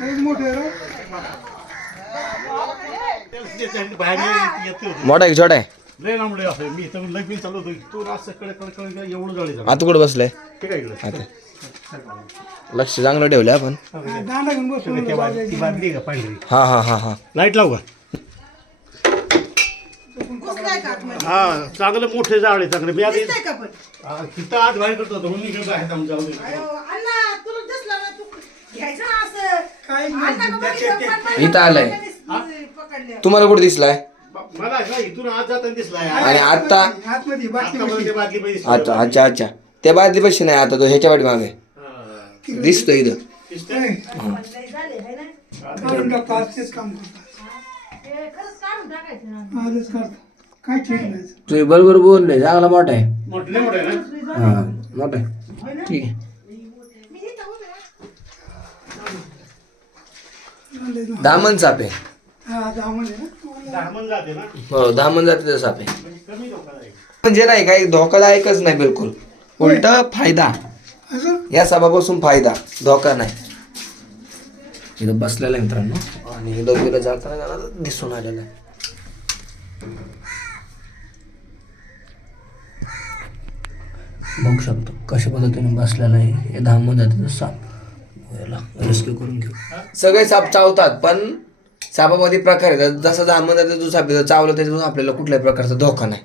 एक मोठे राव. बाहेर येते होते मोठा आहे की? छोटा आहे? लय असं मी तर लगीन चालू होतो. तू असं कडे कडे कडे एवढं जाळी झालं. आता कुठं बसलाय? ठीक आहे इकडे. आता लक्ष चांगलं ठेवलं आपण. हा, का? पांढरी हा हा हा हा. लाइट लावू का? हा चांगलं मोठे जाळ आहे चांगले. मी आधी तिथं आत बाहेर करतो म्हणून इकडे इथं आलाय. तुम्हाला कुठे दिसलाय? मला ना इथून आत जाताना दिसलाय. आणि आता आतमध्ये बाटली आता मला ते बादली पाहिजे. दिसली. अच्छा अच्छा अच्छा. त्या बादली पैसे नाही आता तो ह्याच्या वाटी मागे. हा. दिसतो इथं. दिसतंय? काढून टाकतो आजचेच काम करतो आजच करतो काय ठीक नाही. तुम्ही बरोबर बोलले चांगला मोठा आहे. मोठे लय मोठे आहे ना? हा मोठा आहे. ठीक आहे. दामन साप. आहे हा दामन आहे ना. दहामन जाते ना. हो दामन जातीचा साप. आहे म्हणजे कमी धोकादायक. म्हणजे नाही काही धोकादायकच नाही बिलकुल. उलट फायदा. असं? या सापापासून फायदा. धोका नाही. इथं बसलेला आहे मित्रांनो. आणि लवकर जाताना जाताना दिसून आलेला आहे. बघू शकतो कशा पद्धतीने बसलेला आहे हे धाम जातीचा साप. याला रेस्क्यू करून घेऊ. सगळे साप चावतात पण सापामध्ये प्रकार आहेत जसं जातीचा जो साप आहे, तो चावलं त्याच्यातून आपल्याला कुठल्याही प्रकारचा धोका नाही.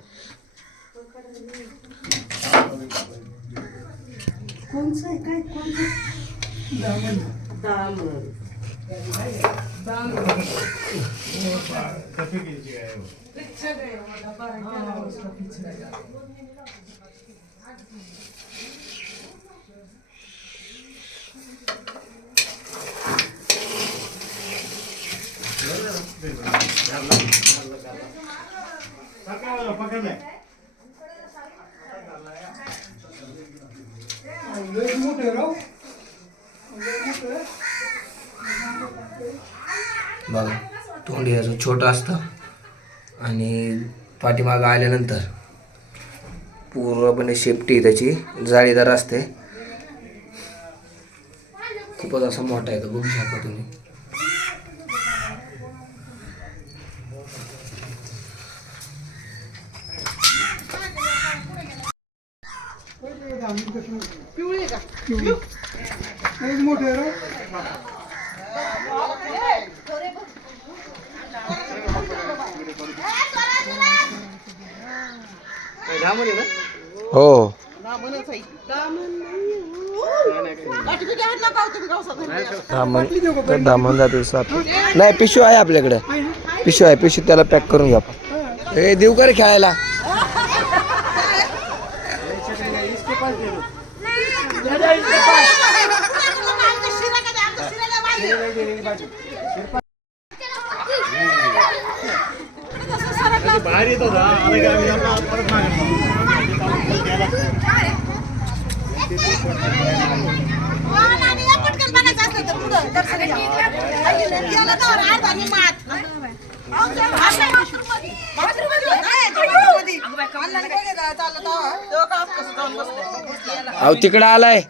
बघा तोंड याचं छोटं असतं. आणि पाठीमागं आल्यानंतर पूर्णपणे शेपटी त्याची. जाळीदार असते. खूपच असा मोठा आहे तो बघू शकता तुम्ही. पिवळी एक मोठे राव हो. जाते नाही पिशवी आहे आपल्याकडे. पिशवी आहे पिशवी त्याला पॅक करून घ्या आपण. ए देऊ का रे खेळायला? बाहेर येत होता आला की आम्ही परत मागे अहो तिकडं आलाय.